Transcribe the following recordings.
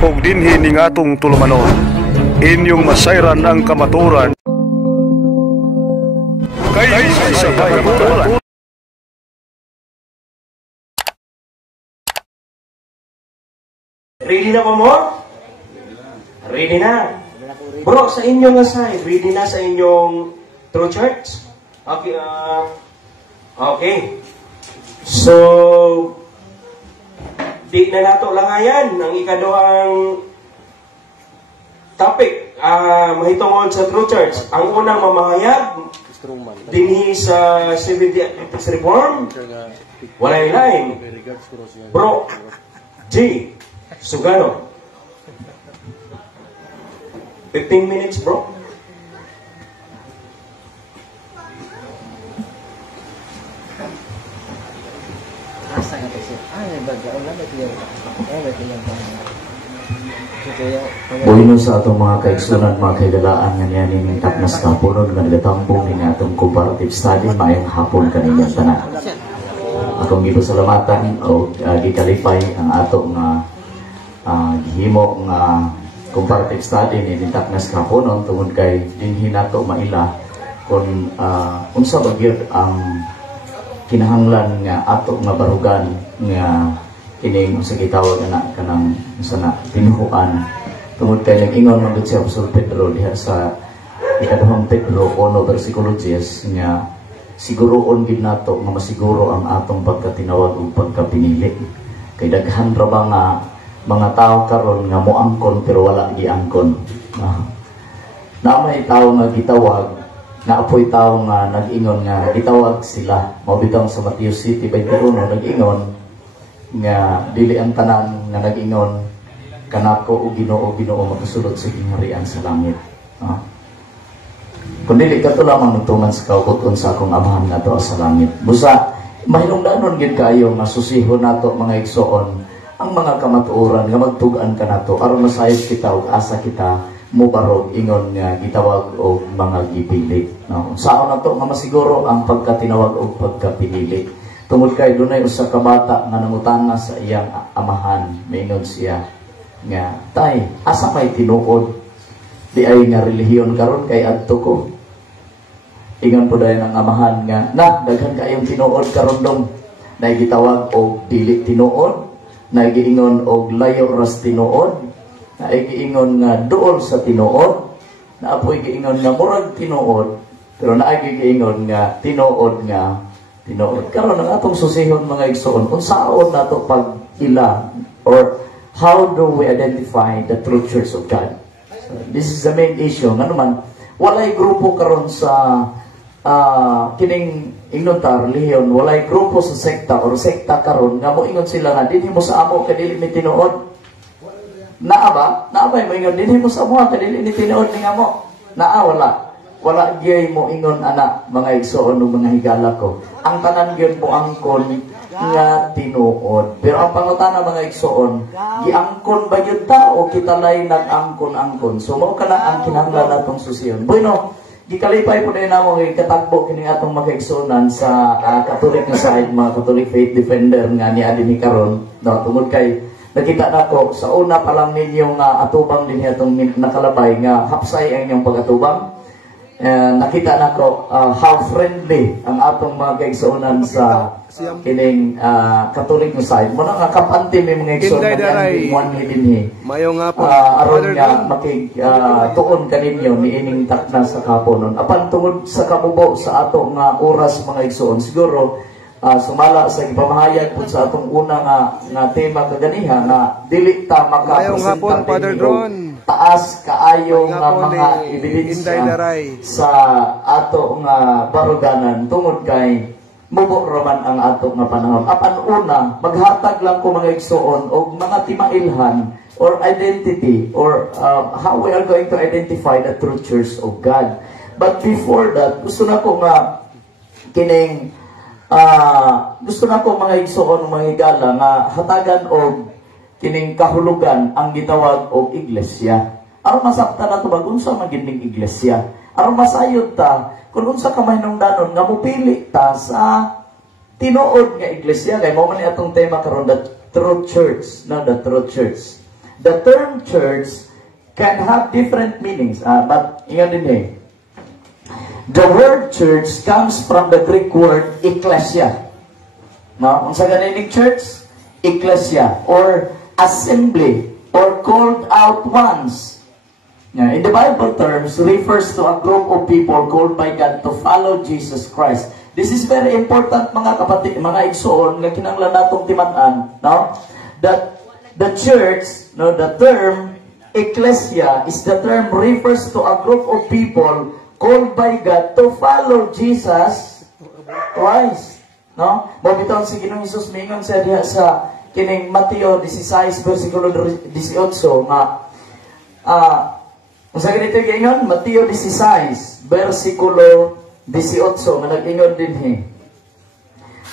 ug dinhi ning atong tulumanon. Inyong masayran ang kamaturan kay sa kamaturan. Ready na ba mo? Ready na. Bro, sa inyong side, ready na sa inyong True Church? Okay, okay. So, di na nato langayan ang ikaduhang topic mahitungod sa True Church. Ang unang mamahayag dinhi sa Seventh-day Adventist Reform, walay lain. Bro, G. Sugano. 15 minutes, bro. Buhino sa atong mga kaigsunan, mga kaigalaan nga niya ning taknas kapunon nga nagatambong ning atong comparative study maayong hapon kaninyang tanan. Akong gipasalamatan o gikalipay ang atong gihimo nga comparative study ni taknas kapunon tungod kay dinhi nato maila kung unsa ba gyud ang kinahanglan nga ato nga barugan nga kining sa gitawag na kanang sana tinuhuan tungod kay nag-ingon man si Apostol Pedro diha sa ikaduhang Pedro 1 versikulo 10 nga siguroon gid nato nga masiguro ang atong pagkatinawag ug pagkapinili kay daghan ra ba nga mga tao karon nga moangkon pero wala giangkon. Na may tao nga gitawag, naapoy tao nga nag-ingon nga gitawag sila. Mabitaw sa Matthew City 21 nag-ingon nga dili ang tanan nga nag-ingon kanako o Ginoo makasulod sa kingharian sa langit. Kung dili ka to lamang nagtuman sa kaukuton sa akong amahan nga to sa langit. Busa mahilungdanon gid kaayo nga susihon nato mga igsoon ang mga kamatuoran nga magtugan ka nato aron masayod kita ug asa kita mobarog ingon nga gitawag og mga gipili, no? Saon nato nga masiguro ang pagkatinawag og pagkapinili tungod kay dunay usa ka bata nga nangutana sa iyang amahan, maingon siya nga tay asa may tinuod di ay nga relihiyon karon kay adto ko. Ingon po dayon ang amahan nga na daghan kayong tinuod karon dong na gitawag og dili tinuod, nagiingon og layo ras tinuod, nagiingon nga duol sa tinuod, naapoy giingon nga murag tinuod, pero nagiingon nga tinuod nga tinuod. Karon ang atong susihon mga igsoon, unsaon nato pag ila or how do we identify the true church of God? So, this is the main issue. Nga naman, walay grupo karon sa kining ignotar relihiyon, walay grupo sa sekta or sekta karon nga mo ingon sila nga dinhi mo sa amo kadili ni tinuod. Naa ba mo ingon dinhi mo sa amo kadili ni tinuod ni amo. Naa wala gyay mo ingon ana mga igsoon ug mga higala ko. Ang tanan gyud mo angkon nga tinuod. Pero ang pangutana mga igsoon, giangkon ba gyud ta o kita lay nag-angkon-angkon? So mao kana ang kinahanglan natong susiyon. Bueno, gikalipay po din namo kay katagbo kining atong makaigsunan sa Catholic na side, mga Catholic faith defender nga ni adin karon, no, tungod kay nakita nako sa una pa lang ninyong atubang dinhi atong nakalabay nga hapsay ang inyong pagatubang. Nakita nako how friendly ang atong mga kaigsunan sa kining Catholic na side. Muna nga kapante may mga igsunan nga dinhi. Mayo nga po. Aron nga tuon kaninyo ni ining takna sa kaponon. Apan tungod sa kamubo sa ato nga oras mga igsoon, siguro sumala sa ipamahayag po sa atong una nga tema kaganiha nga dili ta makapresenta dinhi taas kaayo nga mga ebidensya sa ato nga baruganan tungod kay mubo raman ang ato nga panahon. Apan una, maghatag lang ko mga igsoon og mga timailhan or identity or how we are going to identify the true church of God. But before that, gusto na ko nga kining gusto na ko mga igsoon, mga higala nga hatagan og kining kahulugan ang gitawag og iglesia. Aron masabtan nato bag unsa man gining iglesia. Aron masayod ta kung unsa ka mahinungdanon nga mopili ta sa tinuod nga iglesia kay mao man ni atong tema karon, the true church, no, the true church. the term church can have different meanings. But, ingat din eh. The word church comes from the Greek word ecclesia. No? Kung sa ganining church, ecclesia, or assembly, or called out ones. In the Bible terms, refers to a group of people called by God to follow Jesus Christ. This is very important, mga kapatid, mga igsoon, nga kinanglan natong timan-an, no? That the church, no, the term ecclesia is the term refers to a group of people called by God to follow Jesus Christ. No? Mabitaw si Ginoong Hesus mingon sa diha sa kining Mateo 16 versikulo 18 nga sa ganito gingon Mateo 16 versikulo 18 nga nag-ingon dinhi.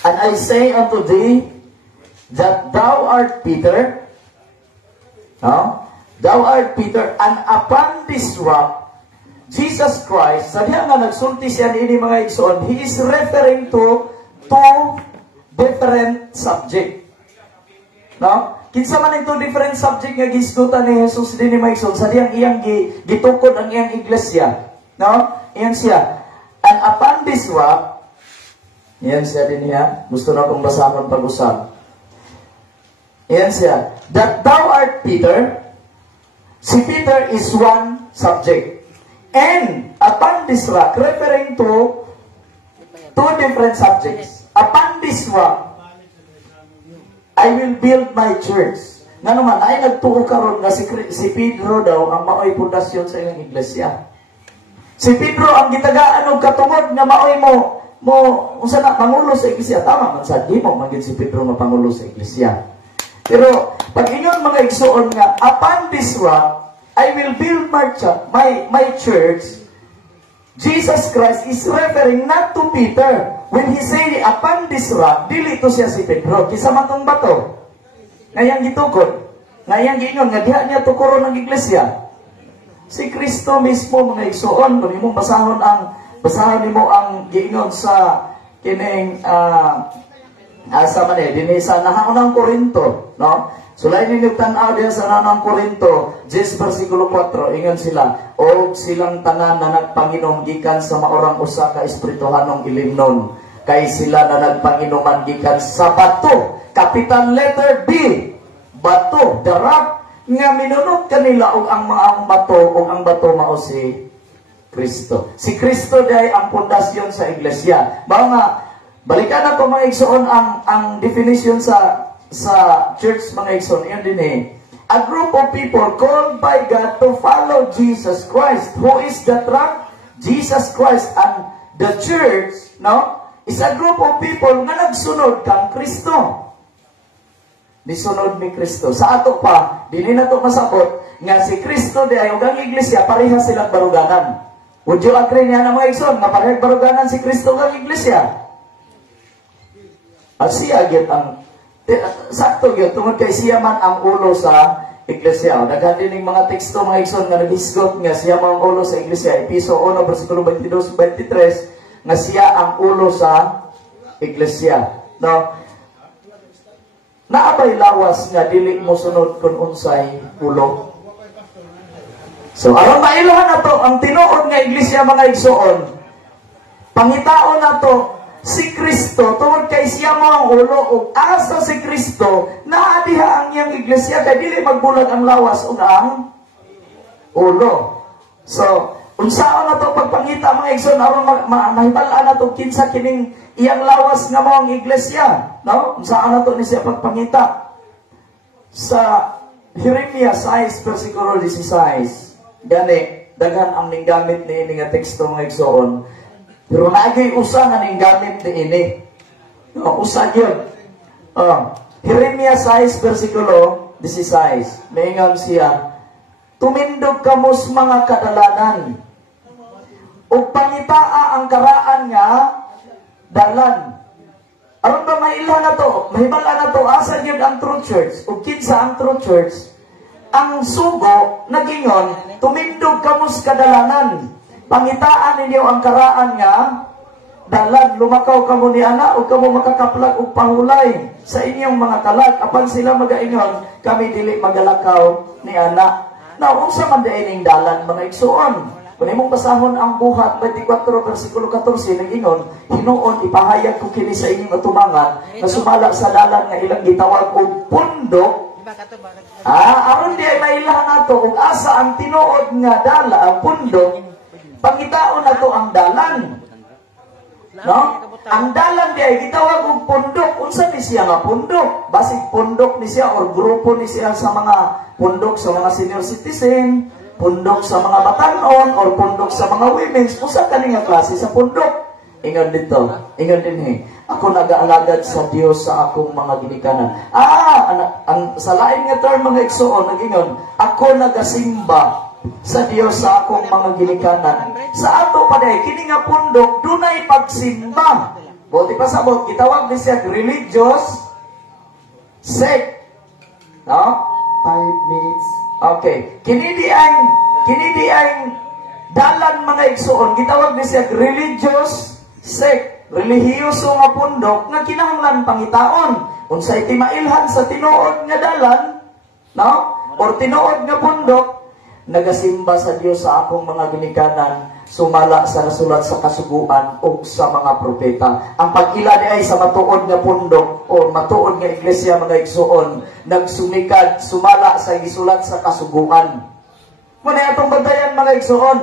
And I say unto thee that thou art Peter, no? Thou art Peter, and upon this rock Jesus Christ, sa diha nga nagsulti siya niini mga igsoon, he is referring to two different subject. No? Kinsa man ito different subject nga gisgutan ni Jesus din ni mga igsoon, sa diyang iyang gitukod ang iyang iglesia. No? Iyan siya. And upon this rock, iyan siya din niya, gusto na kong basahon pag-usap. Iyan siya, that thou art Peter, si Peter is one subject. And upon this rock, referring to two different subjects. Upon this rock, I will build my church. Nga naman, ay nagtuo karon nga si Pedro daw ang maoy pundasyon sa iyong iglesia. Si Pedro ang gitagaan og katungod nga maoy mo unsa na pangulo sa iglesia. Tama man sa di mo magin si Pedro nga pangulo sa iglesia. Pero pag inyon mga igsoon nga, upon this rock, I will build my church. Jesus Christ is referring not to Peter. When he say, upon this rock, dili to siya si Pedro. Kisa man tong bato. Ngayang gitukod. Ngayang giingon, nga diha niya tukuro ng iglesia. Si Kristo mismo, mga igsoon, kung imong basahan nimo ang giingon sa kining, sa manay, dinhi sa nahaunang Korinto, no? Sulay ninyo tanaw diya sa nanang Korinto, 10 versikulo 4, ingon sila, o silang tanan na nagpanginom gikan sa maorang usa ka espirituhanong ilimnon, kay sila na nagpanginuman gikan sa bato, capital letter B, bato, the rock, nga minunod kanila og ang mga bato, og ang bato mao si Kristo. Si Kristo diay ang pundasyon sa iglesia. Bao nga, balikan na ko mga igsoon ang definition sa church mga igsoon, yun din eh. A group of people called by God to follow Jesus Christ. Who is that rock? Jesus Christ. And the church, no, is a group of people nga nagsunod kang Kristo. Nisunod ni Kristo. Sa ato pa, dili na to masabot nga si Kristo di ay ugang iglesia, pareha silang baruganan. Would you agree niya na mga igsoon nga parehas baruganan si Kristo ugang iglesia? At siya agad ang sakto yun, tungod kay siya man ang ulo sa iglesia. Naghandining mga teksto, mga igsoon, nga naghisgot nga siya man ang ulo sa iglesia. Episo 1, versikulo 22-23, nga siya ang ulo sa iglesia. No? Naabay lawas nga dili mo sunod kung unsay ulo. So, aron mailahan na to, ang tinuod nga iglesia, mga igsoon, pangitaon na to, si Kristo, tungod kay siya mo ang ulo, o asa si Kristo, naadiha ang iyang iglesia, kay dili magbulag ang lawas o ang ulo. So, unsaan na to pagpangita mga igsoon, aron mahibalaan na to, kinsa kining iyang lawas nga mo ang iglesia. No? Unsaan na to ni siya pagpangita. Sa Jeremias 6, versikulo 16, gani, daghan ang ninggamit ni ini nga teksto mga igsoon, pero nagay usa nga ning gamit ni ini. No, usa yun. Jeremias 6, versikulo 16. Maingon siya, tumindog kamos mga kadalanan, ug pangitaa ang karaan nga dalan. Aron ba mailhan na to? Mahibala na to, asa yun ang true church? Ug kinsa ang true church? Ang sugo, nagingon, tumindog kamos kadalanan, pangitaan ninyo ang karaan nga dalan, lumakaw kamo ni ana, o kamo makakaplag o pahulay sa inyong mga kalag. Apan sila magaingon, kami dili magalakaw ni ana. Now, unsa man diining dalan mga igsuon? Kung imong basahon ang buhat 24 versikulo 14 nag-ingon, hinuon ipahayag ko kini sa inyong atumangan na sumala sa dalan nga ilang gitawag og pundok. Aron di ay mailahan nato ug asa ang tinuod nga dala ang pundok, pangitaon nato ang dalan. No? Ang dalan di ay gitawag og pundok. Unsa ni siya nga pundok? Basig pundok ni siya or grupo ni siya sa mga pundok sa mga senior citizen, pundok sa mga batanon, or pundok sa mga women's. Usa kani nga klase sa pundok. Ingon dito, ingon dinhi. Ako nag-aalagad sa Dios sa akong mga ginikanan. Ang sa lain nga term mga igsuon nag-ingon, ako nagasimba sa Dios sa akong mga ginikanan. Sa ato pa day kini nga pundok dunay pagsimba. Buti pa sabot gitawag ni siya religious sect. No? 5 minutes. Okay. Kini di ang dalan mga igsuon gitawag ni siya religious sect. Relihiyoso nga pundok nga kinahanglan pangitaon. Unsay timailhan sa tinuod nga dalan, no? Or tinuod nga pundok, nagasimba sa Dios sa akong mga ginikanan, sumala sa nasulat sa kasuguan o sa mga propeta. Ang pag-ila di ay sa matuod nga pundok o matuod nga iglesia mga igsuon, nagsumikad, sumala sa gisulat sa kasuguan. Muna atong bantayan mga igsuon,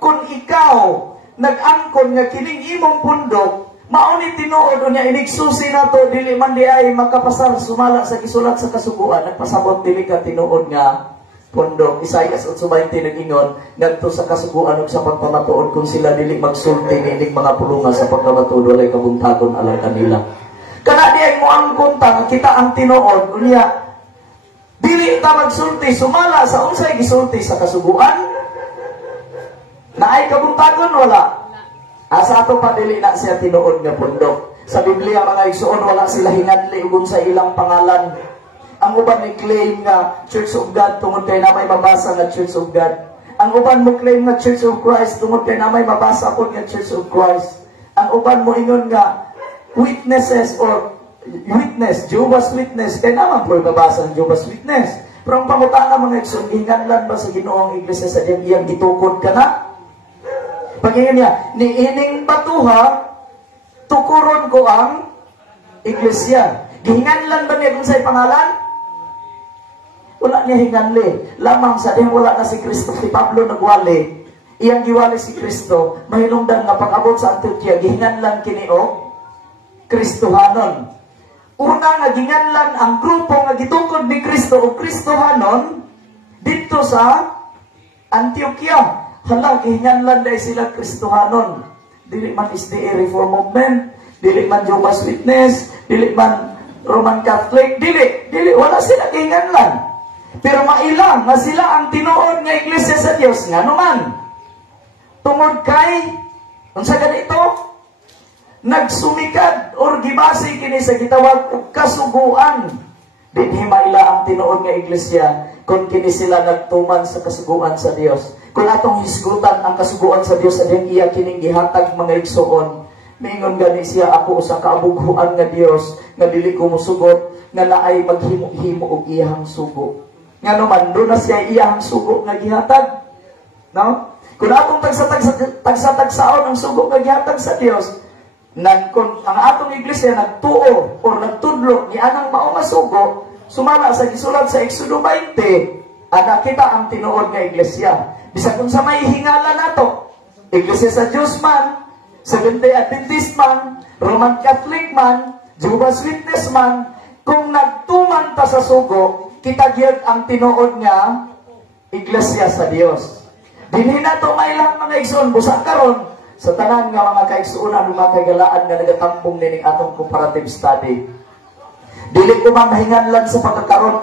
kung ikaw nag-angkon nga kining imong pundok, mauni tinuod niya inigsusi nato dili man di ay makapasar sumala sa gisulat sa kasuguan, nagpasabot dili ka tinuod nga pundok. Isaias 8:20 nag-ingon ngadto sa kasuguan ug sa pagpamatuod kung sila dili magsulti nining mga pulunga sa pagkamatuod walay kabuntagon alang kanila. Kana di ay mo angkon ta kita ang tinuod unya dili ta magsulti sumala sa unsay gisulti sa kasuguan. Naay kabuntagon wala. Asa ato pa dili na siya tinuod nga pundok. Sa Biblia mga igsuon wala sila hinadli ug sa ilang pangalan. Ang uban ni claim nga Church of God tungod kay namay mabasa nga Church of God. Ang uban mo claim nga Church of Christ tungod kay namay mabasa pod nga Church of Christ. Ang uban mo ingon nga witnesses or witness, Jehovah's Witness, kay naman po mabasa ang Jehovah's Witness. Pero ang pangutana mga igsoon, hinganlan ba sa Ginoong iglesia sa iyang gitukod ka na? Pagingin niya, niining batuha, tukuron ko ang iglesia. Gihinganlan ba niya kung sa'y pangalan? Wala niya hinganli. Lamang sa dihang wala na si Kristo, si Pablo nagwali. Iyang giwali si Kristo, mahilungdan nga pag-abot sa Antioquia, gihinganlan kini o Kristohanon. Una nga ginganlan ang grupo nga gitukod ni Kristo o Kristohanon dito sa Antioquia. Hala, gihinganlan dahil sila Kristohanon. Dili man SDA Reform Movement, dili man Jehovah's Witness, dili man Roman Catholic, dili, wala sila gihinganlan. Pero mailang nga sila ang tinuod nga iglesia sa Dios nga naman. Tungod kay, unsa ganito? Nagsumikad or gibasi kini sa gitawag og kasuguan. Dinhi maila ang tinuod nga iglesia kung kini sila nagtuman sa kasuguan sa Dios. Kung atong hisgutan ang kasuguan sa Dios sa diyang iya kining gihatag mga igsoon, mingon gani siya ako sa kaabughuan nga Dios nga dili ko mosugot nga naay maghimo-himo og iyang sugo. Nga naman do na siya iyang sugo nga gihatag. No? Kung atong tagsa-tagsaon ang sugo nga gihatag sa Dios, kung ang atong iglesia nagtuo o nagtudlo ni anang mao nga sugo, sumala sa gisulat sa Exodo 20, ana kita ang tinuod nga iglesia. Bisag kung sa may hingala nato, iglesia sa Diyos man, Seventh-day Adventist man, Roman Catholic man, Jehovah's Witness man, kung nagtuman ta sa sugo, kita gyud ang tinuod nga iglesia sa Dios. Dinhi na to may lang mga igsoon busa karon sa tanan nga mga kaigsuonan mga kagalaan nga nagatambong nining atong comparative study. Dili ko man mahinganlan sa pagkakaroon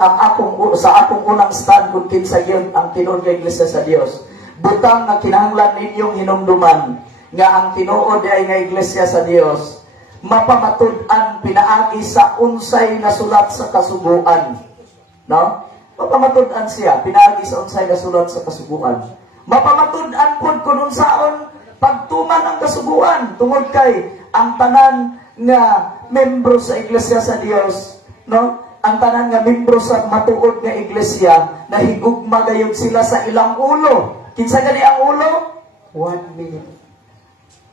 sa akong unang stand kung kinsa gyud ang tinuod nga iglesia sa Dios. Butang nga kinahanglan ninyong hinumduman nga ang tinuod ay nga iglesia sa Dios mapamatud-an pinaagi sa unsay nasulat sa kasuguan. No? Mapamatud-an siya pinaagi sa unsay nasulat sa kasuguan. Mapamatud-an pud kun unsaon pagtuman ang kasuguan tungod kay ang tanan nga membro sa iglesia sa Dios, no? Ang tanan nga membro sa matuod nga iglesia nahigugma gayud sila sa ilang ulo. Kinsa gani ang ulo? 1 minute.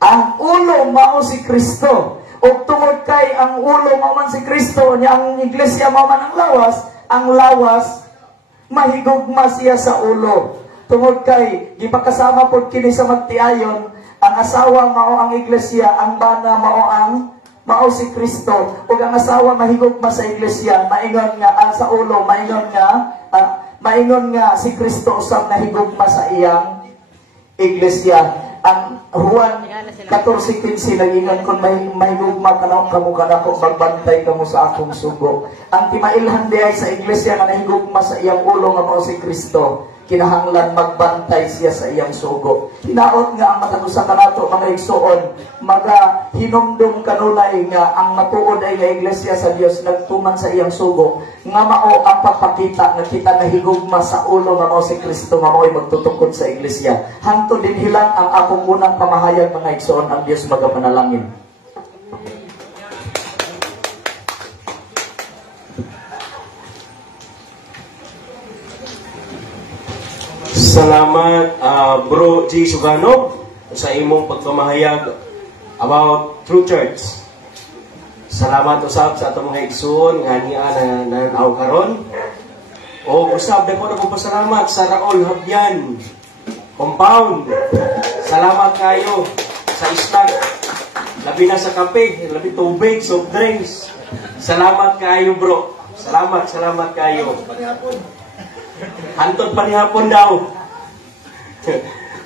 Ang ulo mao si Kristo. Ug tungod kay ang ulo mao man si Kristo, nya ang iglesia mao man ang lawas mahigugma siya sa ulo. Tungod kay gipakasama pod kini sa magtiayon, ang asawa mao ang iglesia, ang bana mao si Kristo, ug ang asawa mahigugma sa iglesia, maingon nga sa ulo, maingon nga si Kristo usab nahigugma sa iyang iglesia. Ang Juan 14:15 nagingan kon mahigugma kanaw kamo kanako magbantay kamo sa akong sugo. Ang timailhan diay sa iglesia nga nahigugma sa iyang ulo nga mao si Kristo, kinahanglan magbantay siya sa iyang sugo. Hinaot nga ang matagusa kanato mga igsoon, maga hinumdum kanunay nga ang matuod ay nga iglesia sa Dios nagtuman sa iyang sugo, nga mao ang pagpakita nga kita nahigugma sa ulo nga mao si Kristo nga mao'y magtutungkod sa iglesia. Hangtod din hilang ang akong unang pamahayag mga igsoon, ang Dios magapanalangin. Salamat, Bro G. Sugano, sa imong pagpamahayag about True Church. Salamat usab sa atong mga igsoon nga niya na nanaw karon. O usab dako na pasalamat sa Raul Habyan Compound. Salamat kayo sa snack, labi na sa kape, labi tubig, soft drinks. Salamat kayo, bro. Salamat kayo. Hantod pa ni hapon daw.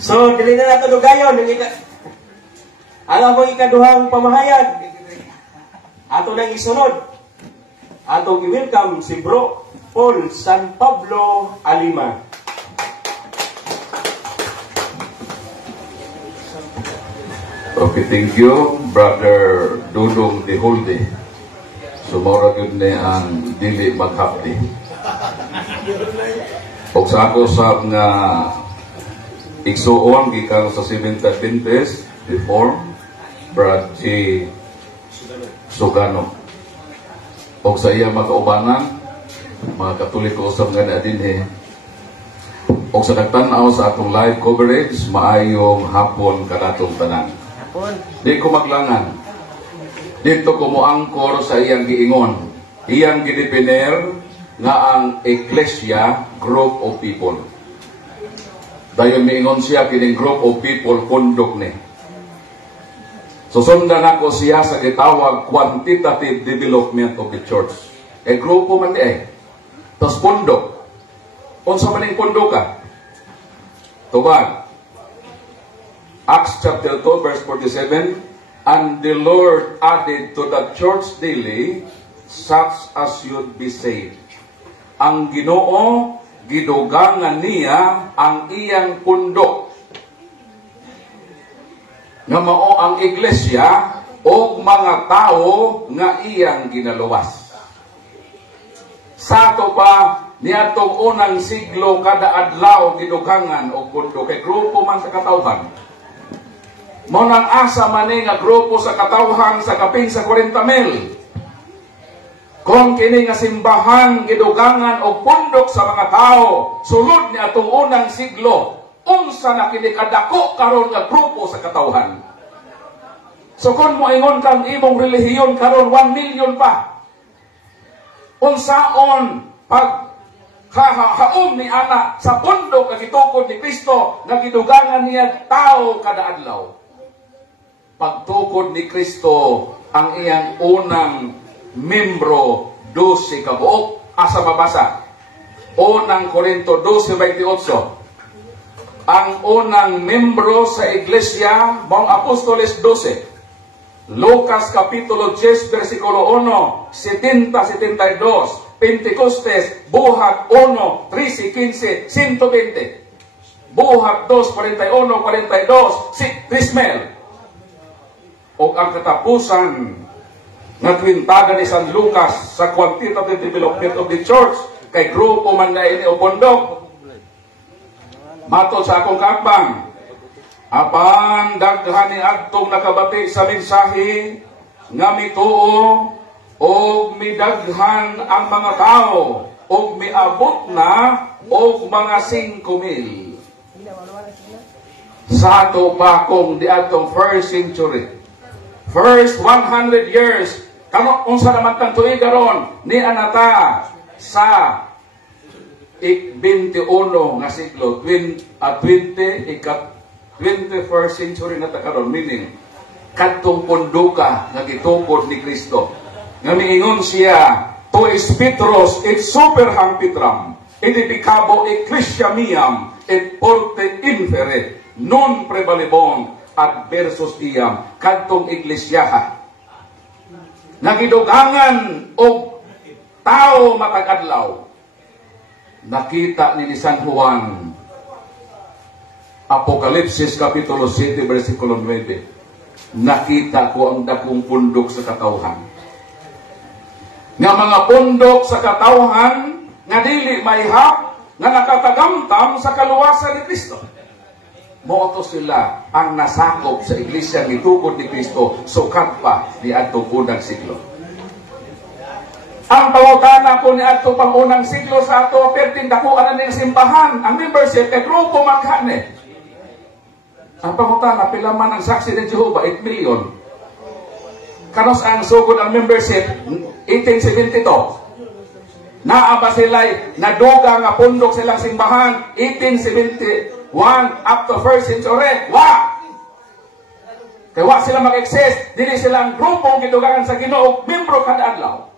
So, dili na nato dugayon. Ano ang ikaduhang pamahayag? Ato nang isunod. Ato i-welcome si Bro Paul San Pablo Alima. Okay, thank you, Brother Dudong de Holde. Sumora gud ni ang dili maghapdi. Og sa ako sab nga igsuon gikan sa Seventh Adventist Reform, Brad G. Sugano. Og sa iya magkaubanan, mga Katoliko usab nga na dinhi. Og sa nagtan-aw sa atong live coverage, maayong hapon kanatong tanan. Di ko maglangan. Dito ko moangkor sa iyang giingon. Iyang gidipiner nga ang Ecclesia group of people. Dayon miingon siya kining group of people kondok ni. So sundan ako siya sa gitawag quantitative development of the church. Grupo man di Tos pondok. Unsa man ning pondok ka? Tubag. Acts chapter 2 verse 47, and the Lord added to the church daily such as should be saved. Ang Ginoo gidugangan niya ang iyang pundok nga mao ang iglesia o mga tao nga iyang ginaluwas. Sa ato pa niadtong unang siglo kada adlaw gidugangan og pundok kay grupo man sa katawhan. Mao nang asa man nga grupo sa katawhan sa kapin sa 40,000. Kung kini nga simbahan gidugangan og pundok sa mga tao sulod ni atong unang siglo, unsa na kini kadako karon nga grupo sa katawhan. So kung moingon kang imong relihiyon karon 1 million pa. Unsaon pag haom ni ana sa pundok nga gitukod ni Kristo nga gidugangan niya tao kada adlaw. Pagtukod ni Kristo ang iyang unang membro 12 kabuok. Asa mabasa? Unang Korinto 12:28. Ang unang membro sa iglesia mong Apostoles 12. Lucas kapitulo 10 versikulo 1, 70-72. Pentecostes buhat 1, 13-15, 120. Buhat 2, 41-42, si Trismel. O ang katapusan ng kwintaga ni San Lucas sa quantitative development of the church kay grupo man na ini o pondok. Matod sa akong kaakbang, Apan daghan ni adtong nakabati sa mensahe nga mituo og midaghan ang mga tao og miabot na og mga 5,000. Sa ato pa kung di atong first century, first 100 years, kamo unsa naman tang tuig karon ni anata sa 21 nga siglo, 21st century na ta karon, meaning kadtong ponduka nga gitukod ni Kristo. Nga miingon siya, to is Petros et superham Petram, edibicabo ecclesia miam et porte infere non prevalebon adversus iam, kadtong iglesyaha. Nagidugangan og tao matag-adlaw. Nakita ni San Juan, Apokalipsis Kapitulo 7, versikulo 9, nakita ko ang dakong pundok sa katawhan. Nga mga pundok sa katawhan, nga dili mayhap, nga nakatagamtam sa kaluwasan ni Kristo. Moto sila ang nasakop sa iglesia ni tukod ni Kristo, sukat pa ni adtong unang siglo. Ang pangutana ko ni adto pang unang siglo sa ato perting dakuan na simbahan, ang membership kay grupo magkane. Ang pangutana, pila man ang saksi ni Jehovah? 8 million. Kanos ang sugod ang membership? 1872. Naa ba sila'y naduga nga pundok silang simbahan? 1871 up to 1st century? Wa! Kaya wa sila mag-exist. Dili silang grupong gidugangan sa Ginoo, membro kada adlaw.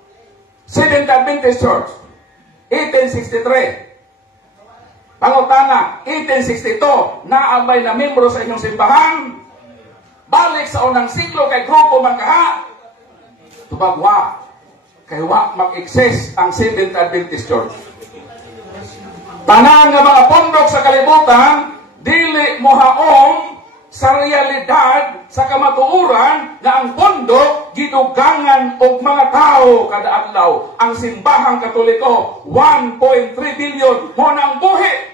Seventh Adventist Church, 1863. Pangutana, 1862, naabay na membro sa inyong simbahan, balik sa unang siglo kay grupo magkaha, tubagwa, kay wa mag-exist ang Seventh Adventist Church. Tanan nga mga pundok sa kalibutan, dili mohaom sa realidad sa kamatuuran na ang pundok gidugangan og mga tao kada adlaw. Ang simbahang Katoliko, 1.3 billion mo nang buhi.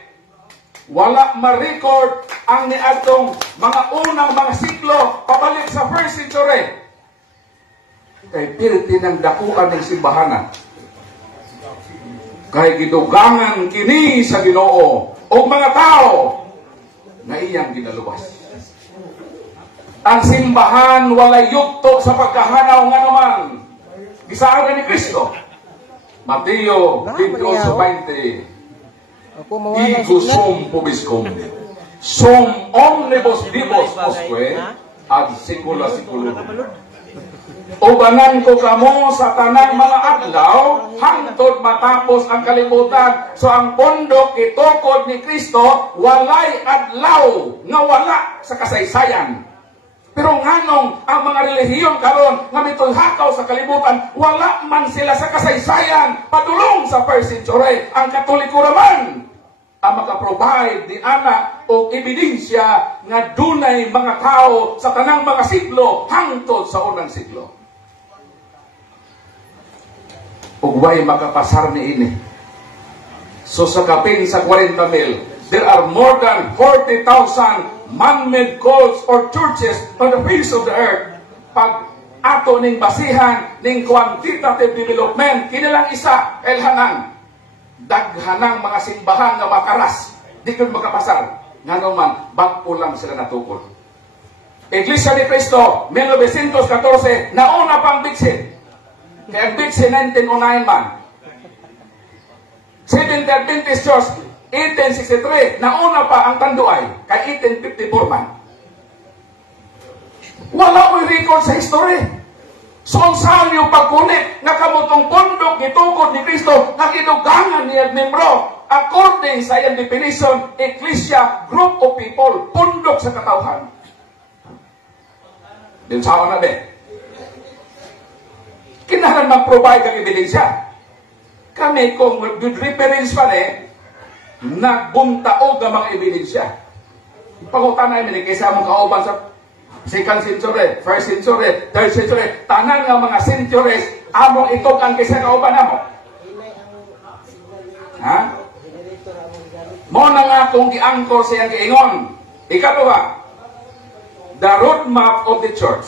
Wala ma-record ang niadtong mga unang mga siglo pabalik sa 1st century. Kay pirti ng dakuan ng simbahanan. Kay gidugangan kini sa Ginoo o mga tao na iyang ginaluwas. Ang simbahan walay yugto sa pagkahanaw nga naman. Gisaad ni Kristo. Mateo 28:20. Igo sum pobiscum, sum omnibus vivos posque, ad secula seculum. Ubanan ko kamo sa tanang mga adlaw, hangtod matapos ang kalibutan. So ang pundok itukod ni Kristo, walay adlaw nga wala sa kasaysayan. Pero nganong ang mga relihiyon karon nga mitulhakaw sa kalibutan, wala man sila sa kasaysayan, padulong sa 1st century. Ang Katoliko naman ang maka-provide di ana o ebidensya nga dunay mga tao sa tanang mga siglo hangtod sa unang siglo. Ug way makapasar ni ini. So sa kapin sa 40,000, there are more than 40,000 man-made cults or churches on the face of the earth. Pag ato ning basihan ning quantitative development, kinilang isa elhanan daghanang mga simbahan nga makaras, di kun makapasar. Ngano man, bag-o lang sila natukod. Iglesia ni Cristo, 1914, nauna pang Bigsin. Kaya Bigsin 1909 man. Seventh Adventist Church, 1863, nauna pa ang Tanduay, kay 1854 man. Wala ko'y record sa history. So, saan yung pagkunit na kamutong pundok gitukod ni Kristo na gidugangan niya membro? According sa iyang definition, ecclesia, group of people, pundok sa katawhan. Din sa na din. Kinahanglan mag-provide ang ebidensya. Kami, kung good reference pa nagbuntaog ang mga ebidensya. Pangutan namin, kaysa mong kauban sa 2nd century, 1st century, 3rd century, tanan nga mga centuries, among itog ang kaysa kauban mo. Ha? Mo na nga kung giangkor siyang giingon. Ikaduha, the roadmap of the church.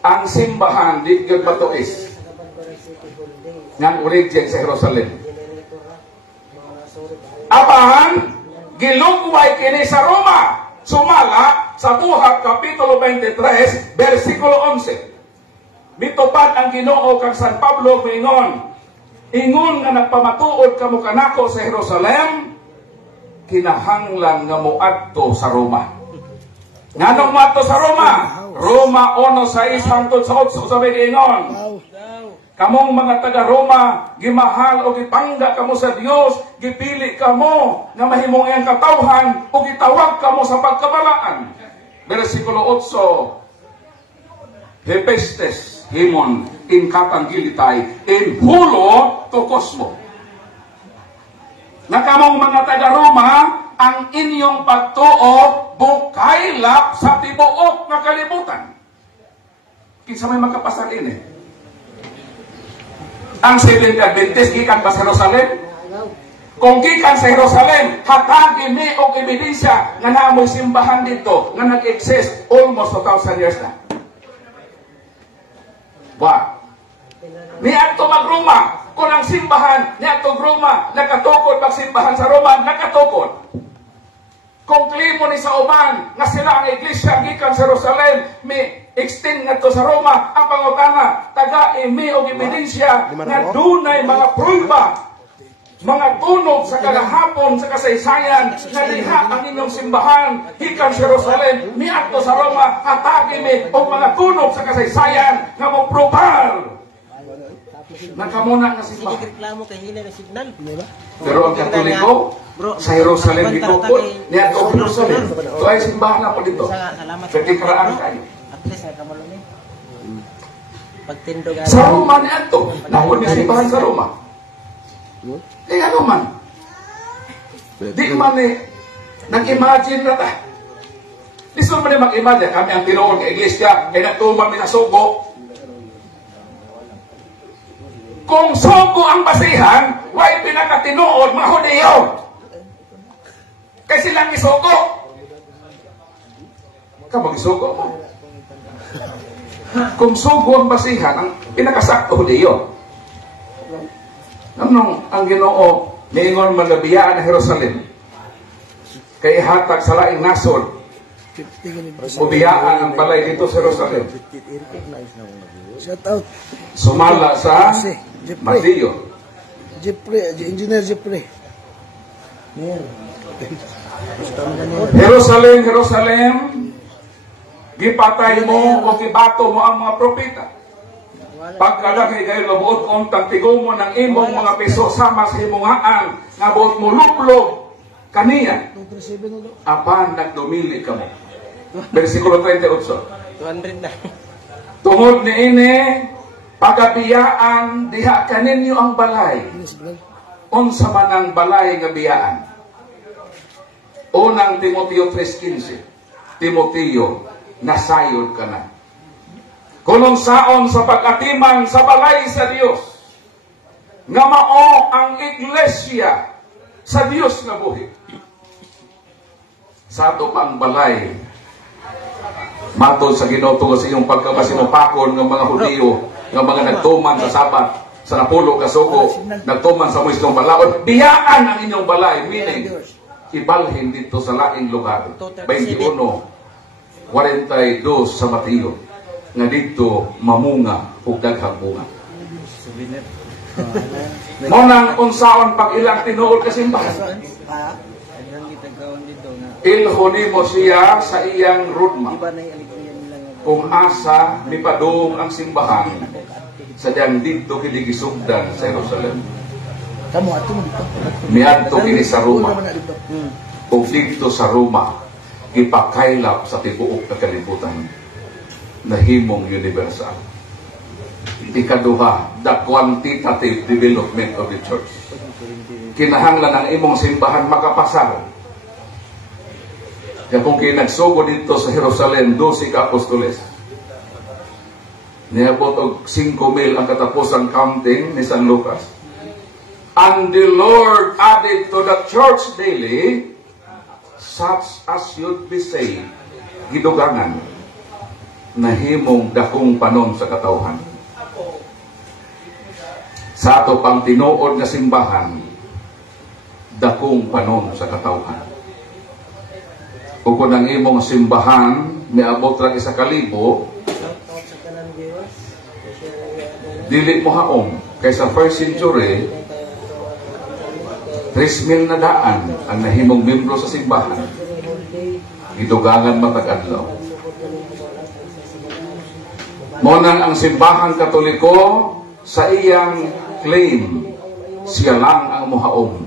Ang simbahan di gyud matuis ngang origin sa Jerusalem. Apahan gilugway kini sa Roma. Sumala sa Buhat Kapitulo 23 versikulo 11. Mitupad ang Ginoo kang San Pablo moingon, ingon nga nagpamatuod kamo kanako sa Jerusalem, kinahanglan nga moadto sa Roma. Nganong moadto sa Roma? Roma 1:6 hangtod sa 8 sabi giingon. Kamong mga taga-Roma, gimahal o gipangga kamo sa Dios, gipili kamo nga mahimong iyang katawhan o gitawag kamo sa pagkabalaan. Versikulo 8. Hepestes himon in katanggilitay in hulo to kosmo. Nga kamong mga taga-Roma, ang inyong pagtuo bukaylap sa tibuok nga kalibutan. Kinsa may makapasar ini? Ang Seventh Adventist gikan ba sa Jerusalem? Kung gikan sa Jerusalem, hatagi ni og ebidensya nga naamoy simbahan dito nga nag-exist almost 2,000 years na. Wa. Niadto mag-Roma, kung ang simbahan niadto Roma, nakatukod magsimbahan sa Roma, nakatukod. Kung klimo ni sa uban nga sila ang iglesia gikan sa Jerusalem, may extend ngadto sa Roma, ang pangutana taga-imi og ebidensya nga dunay mga prueba, mga tunog sa kalahapon sa kasaysayan nga diha ang inyong simbahan gikan sa Jerusalem miadto sa Roma, hatagi mi og mga tunog sa kasaysayan nga mo probar nakamuna nga simbahan. Reklamo kay hina na signal. Pero ang Katoliko sa Jerusalem gitukod niya sa Jerusalem. So ay simbahan na po dito. Pagkikaraan kayo. At least ay kamalumi. Pagtindog sa Roma niya ito. Nahon niya simbahan sa Roma. Eh ano man? Di man nag-imagine na ta. Di so man mag-imagine kami ang tinuon ng iglesia kaya natuman mi sa sugo. Kung sugo ang basihan, why pinakatinuod mga Hudiyo? Kasi silang isugo. Kapag isugo mo. Kung sugo ang basihan, ang pinakasakto Hudiyo. Anong ang Ginoo niingon malabiyaan na Jerusalem? Kay hatag sa laing nasod. Mubiyaan ang balay dito sa Jerusalem. Shout out. Sumala sa Mateo. Engineer Jeffrey. Jerusalem, Jerusalem, gipatay mo o gibato mo ang mga propeta. Pagkalaki kayo labuot kong tagtigo mo ng imong mga piso sama sa himungaan nga buot mo luplog kaniya. Apan nagdumili ka mo. Versikulo 38. 200 na. Tungod ni ini, pagabiyaan diha kaninyo ang balay. Unsa man ang balay nga biyaan. Unang Timoteo 3:15. Timoteo, nasayod ka na. Kunong saon sa pag-atiman sa balay sa Dios. Nga mao ang iglesia sa Dios nga buhi. Sa ato pang balay, matod sa Ginoo tungod sa inyong pagkabasinupakon ng mga Hudiyo, ng mga nagtuman sa Sabat, sa Napulo Kasugo, nagtuman sa Muislong Balaod, biyaan ang inyong balay, meaning, ibalhin dito sa laing lugar. 21, 42 sa Mateo, nga dito mamunga o daghang bunga. Monang unsaon pag ilang tinuol kasimbahan. Ilhoni mo siya sa iyang roadmap. Kung asa mipadung ang simbahan sa diyang dito kinigisugdan sa Jerusalem. Miadto kini sa Roma. Kung dito sa Roma, ipakaylap sa tibuok na kalibutan na himong universal. Ikaduha, the quantitative development of the church. Kinahanglan ang imong simbahan makapasar. Kaya kung kinagsugo dito sa Jerusalem, 12 ka-apostoles. Niabot og 5,000 ang katapusang counting ni San Lucas. And the Lord added to the church daily such as should be saved gidugangan nahimong dakong panon sa katawhan. Sa ato pang tinuod nga simbahan, dakong panon sa katawhan. Kung ang imong simbahan niabot lang 1,000, dili mo haom. Kaysa first century, 3,000 na daan ang nahimong membro sa simbahan. Gidugangan matag-adlaw. Monang ang simbahang Katoliko sa iyang claim, siya lang ang muhaom.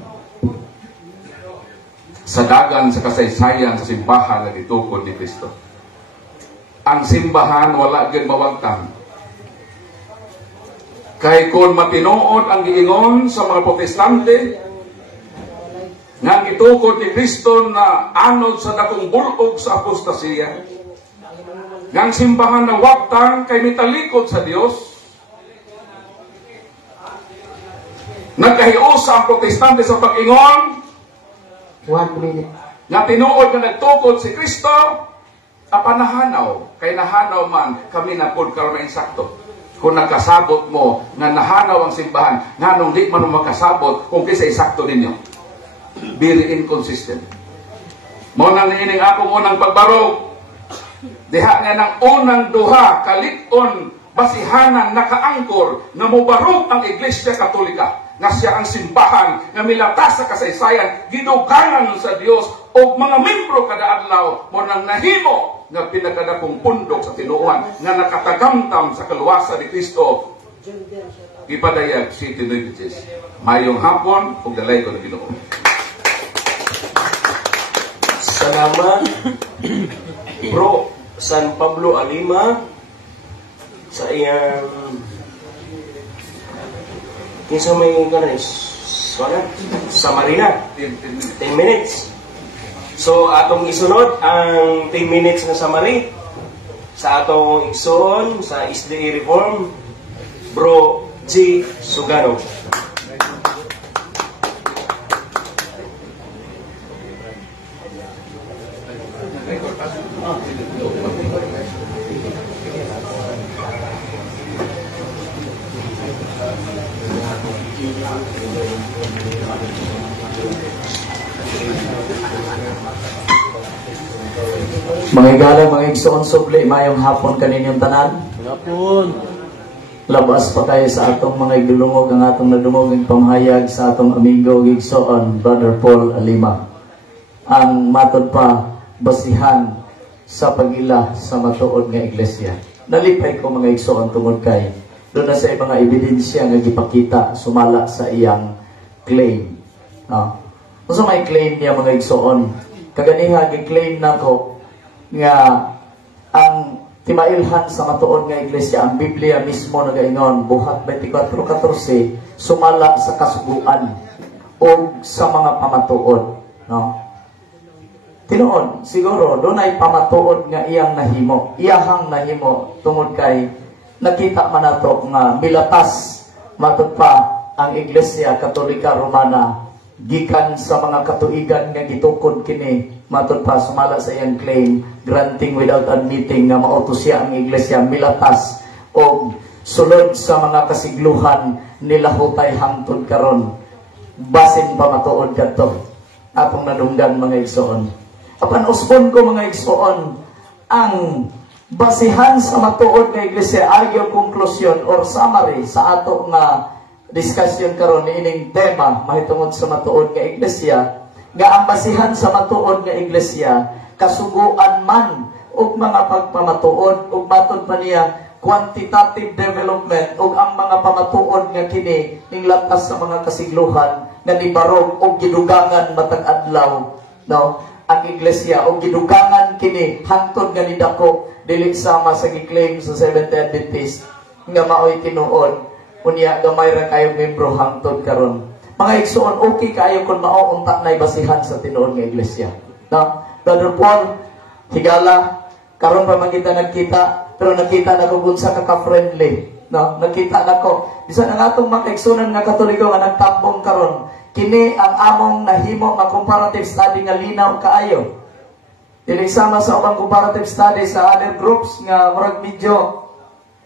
Sa dagan sa kasaysayan sa simbahan na ditukod ni Kristo. Ang simbahan wala gyud mawagtang. Kay kung matinuod ang giingon sa mga Protestante nga gitukod ni Kristo na anod sa dakong bulog sa apostasiya, nga ang simbahan na wagtang kay mitalikod sa Dios, nagkahiusa ang Protestante sa pag-ingon 1 minute. nga tinuod nga nagtukod si Kristo, apanahanaw, kay nahanaw man kami na pod karon na insakto. Kung nagkasabot mo nga nahanaw ang simbahan, nganong di man mo makasabot kung kisa isakto ninyo. Very inconsistent. Mo nang ining akong unang pagbarog, diha nga ng unang duha kalit-on basihanan nakaangkor na mubarog ang Iglesia Katolika, nga siya ang simbahan nga milatas sa kasaysayan, gidugangan sa Dios o mga membro kada adlaw mo nang nahimo nga pinakadakong pundok sa tinuohan nga nakatagamtam sa kaluwasan ni Kristo. Ipadayag City Noites. Mayong hapon ug dalay ko na Ginoo. Salamat, Bro San Pablo Alima, sa iyang kinsa may ganis Samarina 10 minutes. So atong isunod ang 10 minutes na summary sa atong igsoon sa SDA Reform, Bro G. Sugano. Mga igalang, mga igsoon subli, mayong hapon kaninyong tanan. Hapon. Labas pa tayo sa atong mga igdulungog, ang atong nadungog pamahayag sa atong amigo igsoon, Brother Paul Alima. Ang matod pa, basihan sa pagila sa matuod nga iglesia. Nalipay ko mga igsoon tungod kay doon na sa mga ebidensya nga gipakita sumala sa iyang claim. No? Kung may claim niya mga igsoon, kaganiha gi-claim nako nga ang timailhan sa matuod nga iglesia, ang Biblia mismo nagaingon, Buhat 24:14, sumala sa kasuguan o sa mga pamatuod. No? Tinuod, siguro, doon ay pamatuod nga iyang nahimo. Iyahang nahimo tungod kay nakita man nato nga milatas matod pa ang Iglesia Katolika Romana gikan sa mga katuigan nga gitukod kini matod pa sumala sa iyang claim, granting without admitting nga mautos siya ang Iglesia milatas o sulod sa mga kasigluhan nila hutay hangtod karon. Basin pa matuod kadto atong nadunggan mga igsoon. Apan usbon ko mga igsoon, ang basihan sa matuod nga iglesia, ayaw konklusyon or summary sa ato nga discussion karon niining tema mahitungod sa matuod nga iglesia, nga ang basihan sa matuod nga iglesia kasuguan man og mga pagpamatuod ug matod pa niya quantitative development ug ang mga pamatuod nga kini ning latas sa mga kasigluhan nga nibarog og gidugangan matag adlaw, no? Ang iglesia o gidugangan kini hangtod nga nidako dili sama sa giklaim sa Seventh-day Adventist nga maoy tinuod unya gamay ra kayo membro hangtod karon. Mga igsoon, okay kayo kung mao unta nay basihan sa tinuod nga iglesia, no? Brother Paul higala karon pa man kita nagkita, pero nakita na ko sa ka-friendly, no? Nakita na ko bisan ang atong mga igsunan nga Katoliko nga nagtambong karon, kini ang among nahimo nga comparative study nga linaw kaayo. Dili sama sa ubang comparative studies sa other groups nga murag medyo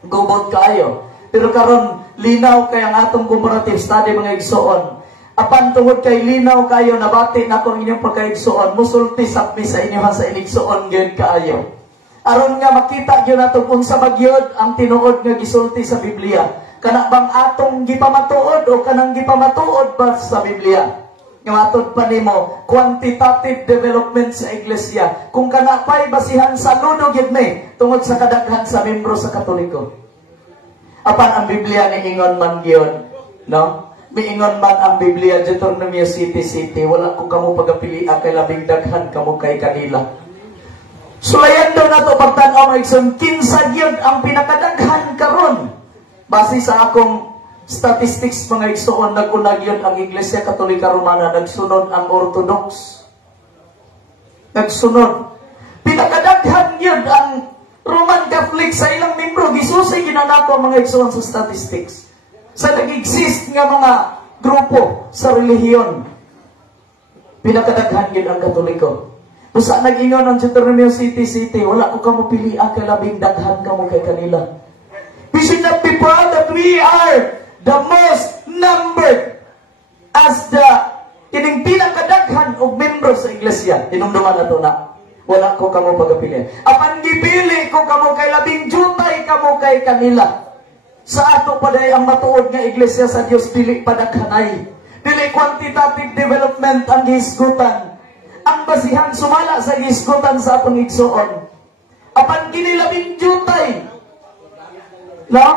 gubot kayo. Pero karon linaw kay ang atong comparative study mga igsoon. Apan tungod kay linaw kayo nabati na kung inyong pagkaigsoon, musulti sapmi sa inyo sa iligsoon gyud kaayo. Aron nga makita gyud nato kung sa bagyod ang tinuod nga gisulti sa Biblia. Kana bang atong gipamatuod o kanang gipamatuod ba sa Biblia? Nga matod pa nimo quantitative development sa iglesia. Kung kana pay basihan sa luno gyud mi tungod sa kadaghan sa membro sa Katoliko. Apan ang Biblia ni ingon man gyud, no? Miingon man ang Biblia, Deuteronomy City, wala ko kamo pagapilian kay labing daghan kamo kay kanila. Sulayan daw na ito pagtanaw ng igsoon, kinsa gyud ang pinakadaghan karon. Base sa akong statistics mga igsoon, nag-unag yun ang Iglesia Katolika Romana, nagsunod ang Orthodox. Nagsunod. Pinakadaghan yun ang Roman Catholic sa ilang membro, gisusay ginanako mga igsoon sa statistics. Sa nag-exist nga mga grupo sa relihiyon, pinakadaghan yun ang Katoliko. Kung saan nag-ingon ang Deuteronomy City, wala ko kamo pilian kay labing daghan kamo kay kanila. We should not be proud that we are the most numbered as the kining pinakadaghan og membro sa iglesia. Tinumduman na to na. Wala ko kamo pagapili. Apan gipili ko kamo kay labing jutay kamo kay kanila. Sa ato paday ang matuod nga iglesia sa Dios dili padaghanay. Dili quantitative development ang gihisgutan. Ang basihan sumala sa gihisgutan sa atong igsoon. Apan kini labing jutay. No?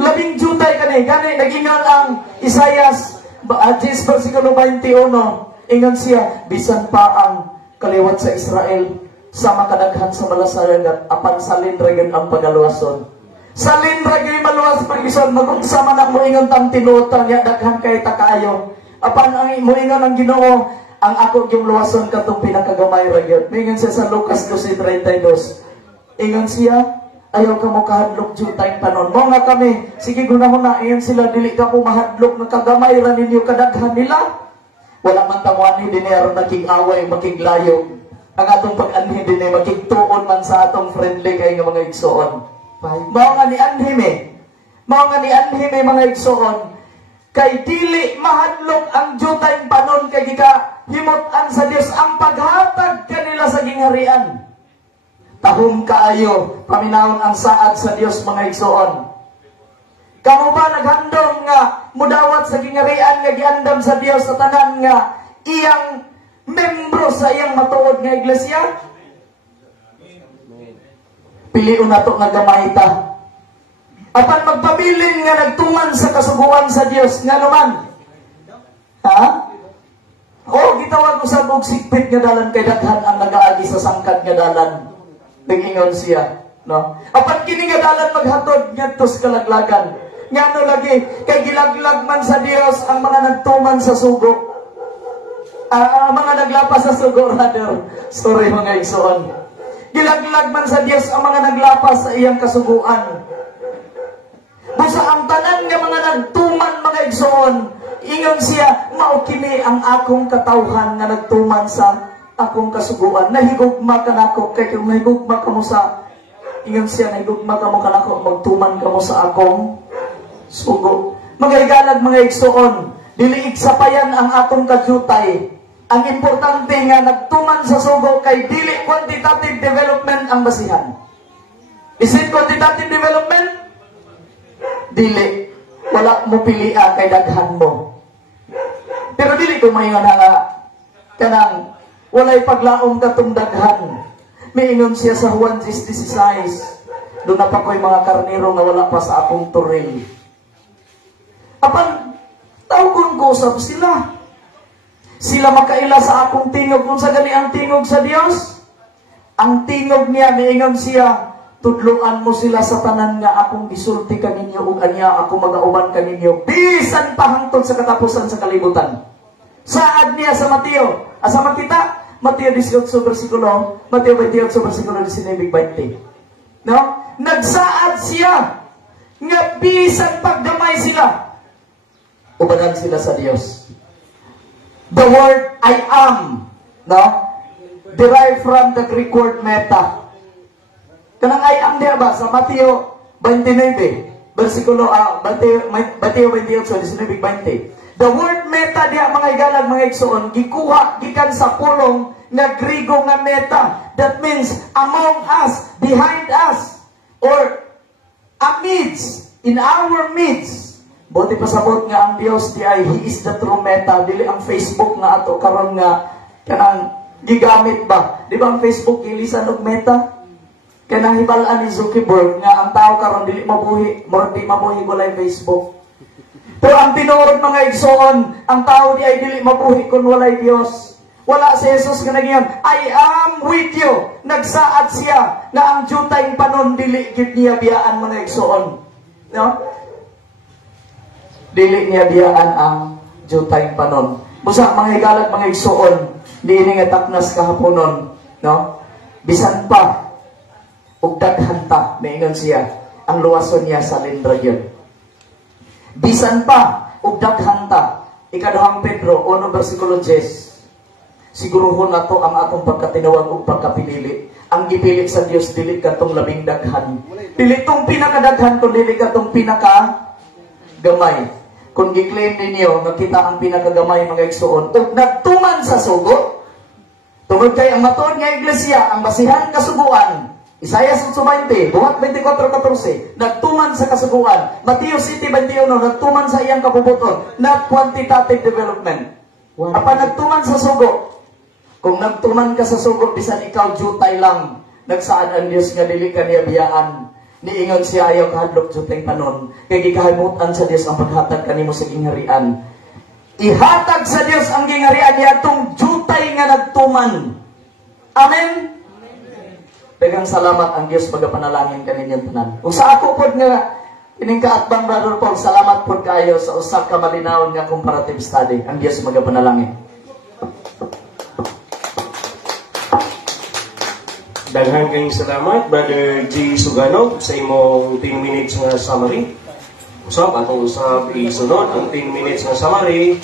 Labing jutay kani nagingon ang Isaias 10 versikulo 21. Ingon siya, bisan pa ang kaliwat sa Israel sa makadaghan sa malasayagat apan salin ra gyud ang pagaluwason. Salin ra gyud maluwas pagison magugsama na mo ingon tang tinutan ya daghan kay takayo. Apan ang moingon ang Ginoo, ang ako gyud luwason katong pinakagamay ra gyud. Mingon siya sa Lucas 12:32. Ingon siya, ayaw ka mo kahadlok jutay panon. Mo nga kami, sige gunahon na iyon sila dili ka po mahadlok nga kagamay ra ninyo kadaghan nila. Wala man tawani dinhi aron nakig-away makiglayo. Ang atong pag-anhi dinhi makigtuon man sa atong friendly kay nga mga igsoon. Mao nga ni anhime mga igsoon, kay dili mahadlok ang jutay panon kay gika himot-an sa Dios ang paghatag kanila sa gingharian. Tahong kaayo paminawon ang saad sa Dios mga igsoon. Kamo ba naghandom nga mudawat sa gingharian nga giandam sa Dios sa tanan nga iyang membro sa iyang matuod nga iglesia? Piliun nato nga gamay ta. Apan magpabilin nga nagtuman sa kasuguan sa Dios nga naman. Ha? O gitawag ko sa sigpit nga dalan kay daghan ang nagaagi sa sangkad nga dalan. Nagingon siya, no? Apan kini nga dalan maghatod ngadto sa kalaglagan. Ngano lagi kay gilaglag man sa Dios ang mga nagtuman sa sugo. Mga naglapas sa sugo, rather. Sorry mga igsoon. Gilaglag man sa Dios ang mga naglapas sa iyang kasuguan. Busa ang tanan nga mga nagtuman mga igsoon, ingon siya, mao kini ang akong katawhan nga nagtuman sa akong kasuguan. Nahigugma ka nako kay kung nahigugma ka mo sa ingon siya, nahigugma ka mo kanako magtuman ka mo sa akong sugo. Mga igalag mga igsoon, dili igsapayan ang atong kadyutay. Ang importante nga nagtuman sa sugo kay dili quantitative development ang basihan. Is it quantitative development? Dili. Wala mo pilia kay daghan mo. Pero dili ko mayon nga kanang walay paglaom katong daghan. Miingon siya sa Juan 16:16. Doon na pa ko'y mga karnero nga wala pa sa akong turil. Apan tawgon ko usab sila. Sila makaila sa akong tingog. Kung sa gani ang tingog sa Dios, ang tingog niya, miingon siya, tudluan mo sila sa tanan nga akong gisulti kaninyo ug anya ako magauban kaninyo bisan pa hangtod sa katapusan sa kalibutan. Saad niya sa Mateo, sa makita Mateo 18 versikulo 19-20. No? Nagsaad siya nga bisan pagdamay sila ubanan sila sa Dios. The word I am, no? derived from the Greek word meta. Kanang ay ang diya ba sa Mateo 29, versikulo Mateo 28, 19-20. The word meta diya mga igalag mga igsoon, gikuha gikan sa pulong nga Grigo nga meta. That means among us, behind us, or amidst, in our midst. Buti pasabot nga ang Dios di ay He is the true meta. Dili ang Facebook nga ato karon nga kanang gigamit ba? Di ba ang Facebook ilisan og meta? Kanang hibalaan ni Zuckerberg nga ang tao karon dili mabuhi, more di mabuhi walay Facebook. Pero ang tinuod mga igsoon, ang tao di ay dili mabuhi kun walay Dios. Wala si Jesus nga nagyan, I am with you. Nagsaad siya na ang jutay panon dili gid niya biyaan mga igsoon. No? Dili niya biyaan ang jutay panon. Busa mga higalag mga igsoon, dili nga taknas kahaponon, no? Bisan pa ug daghan ta maingon siya, ang luwason niya sa lindra gyud. Bisan pa ug daghan ta, ikaduhang Pedro 1:10. Siguruhon nato ang atong pagkatinawag ug pagkapinili. Ang gipili sa Dios dili katong labing daghan. Dili tong pinakadaghan kun dili katong pinaka gamay. Kung gi-claim ninyo nga kita ang pinakagamay mga igsoon ug nagtuman sa sugo, tungod kay ang matuod nga iglesia ang basihan kasuguan. Isaiah 8:20, buhat 24:14, nagtuman sa kasuguan. Mateo 7:21, nagtuman sa iyang kabubuton, not quantitative development. Apan nagtuman sa sugo. Kung nagtuman ka sa sugo, bisan ikaw jutay lang, nagsaad ang Diyos nga dili ka niya biyaan. Niingon siya ayaw kahadlok jutay panon. Kay gikahimutan sa Diyos ang paghatag kanimo sa gingharian. Ihatag sa Diyos ang gingharian niya itong jutay nga nagtuman. Amen? Pegang salamat ang Diyos pagapanalangin kaninyong tanan. Kung sa ako po nga, ining kaatbang brother Paul, salamat po kayo sa usak ka malinawon nga comparative study. Ang Diyos magapanalangin. Daghang kayong salamat, Brother G. Suganog, sa imong 10 minutes nga summary. Usap, atong usap isunod ang 10 minutes nga summary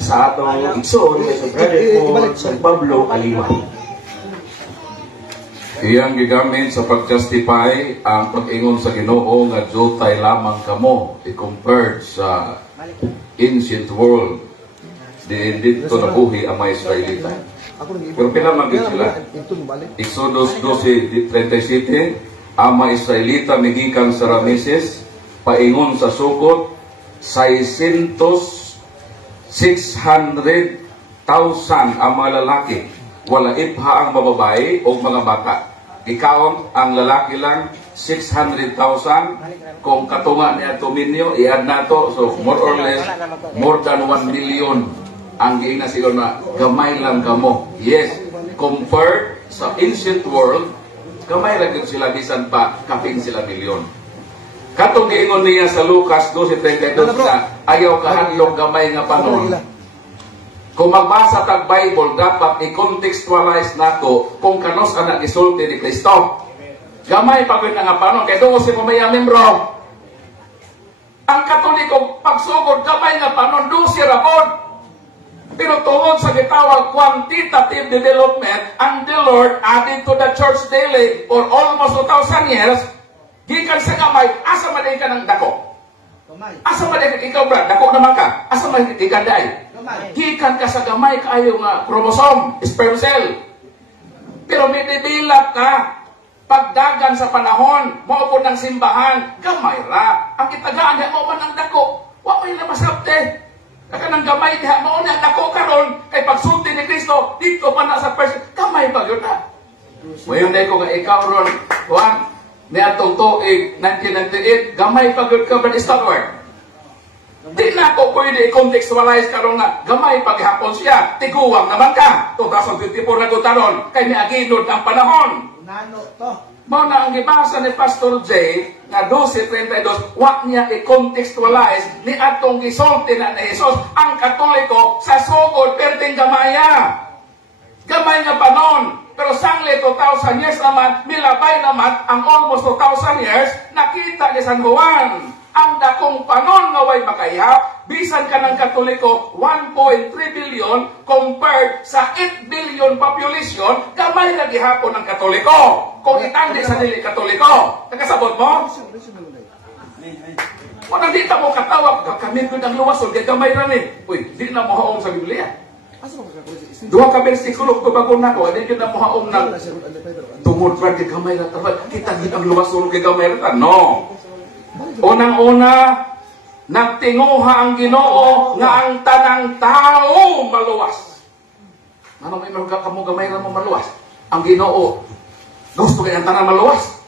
sa atong igsoon sa Brother Paul San Pablo Alima. Iyang gigamit sa pag-justify ang pag-ingon sa Ginoo nga jutay lamang kamo i-compared sa ancient world di dito nabuhi ang mga Israelita. Pero pinamagin sila. Exodus 12:37, ang mga Israelita migikan sa Rameses, paingon sa sukot, 600,000 ang mga lalaki. Wala ipha ang mababae o mga bata. Ikaon ang lalaki lang 600,000. Kung katunga niya tuminyo, i-add na to. So more or less, more than 1 million. Ang giingna siguro na gamay lang kamo. Yes, compared sa ancient world, gamay lang yun sila, bisan pa kaping sila milyon. Katong giingon niya sa Lucas 12:32 na ayaw kahadlok gamay nga panon. Kung magbasa tag Bible, dapat i-contextualize nato kung kanos anak gisulti ni Kristo. Gamay pagod nga panon, kaya doon si pamaya membro. Ang Katoliko, pagsugod, gamay nga panon, doon si Rabod. Pero tungod sa gitawag quantitative development, and the Lord added to the church daily for almost 2,000 years, gikan sa gamay, asa maday ka ng dako? Asa maday ka, ikaw brad, dako naman ka, asa maday ka day? Gikan ka sa gamay kayo nga chromosome, sperm cell. Pero may develop ka, pagdagan sa panahon, maupod ng simbahan, gamay ra. Ang itagaan niya, maupod ng dako, wala may namasapte. Kakanang gamay diha mao na dako karon kay pagsulti ni Kristo dito pa na sa person gamay pa gyud na. Mayon day ko nga ikaw ron Juan ni atong tuig 1998 gamay pa gyud ka ba Stalwart. Di na ko pwede i-contextualize karon nga gamay pa gihapon siya tiguwang naman ka 2024 na gutaron kay miaginod ang panahon. Nano to. Mao na ang gibasa ni Pastor J na 12:32, wa niya i-contextualize ni atong gisulti na ni Jesus ang Katoliko sa sugod perting gamaya. Gamay nga panon, pero sangli 2,000 years naman, milabay naman ang almost 2,000 years, nakita ni San Juan. ang dakong panon nga way makayap, bisan ka ng Katoliko, 1.3 billion compared sa 8 billion population, gamay na gihapon ng Katoliko. Kung itandi sa dili Katoliko, nakasabot mo? Kung hindi ta mo katawag, kami ko ng luwasol, kaya gamay rin. Uy, di na mo haong sa Biblia. Duha ka bersikulo ko bago na ko, hindi na mo haong ng tungod pa kay gamay na tawag. Kita di ang luwasol kay gamay rin. No. Unang-una, nagtinguha ang Ginoo nga ang tanang tao maluwas. Ano may kamo gamay na mo maluwas? Ang Ginoo, gusto kaya ang tanang maluwas?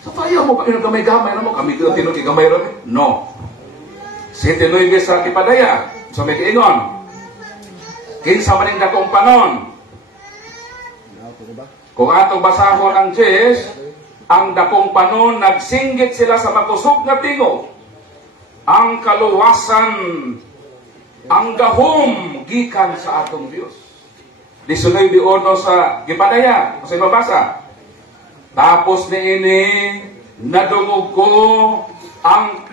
So tayo mo, pag gamay-gamay na mo, kami tinuloy gamay rin. No. Si tinuloy sa Ipadaya, sa may kiingon, kinsa maning dakong panon. Kung atong basahon ang Diyos, ang dakong panon, nagsinggit sila sa makusog na tingo. Ang kaluwasan, ang gahom, gikan sa atong Diyos. 19:1 sa Ipadaya, sa ibabasa. Tapos niini, nadungog ko ang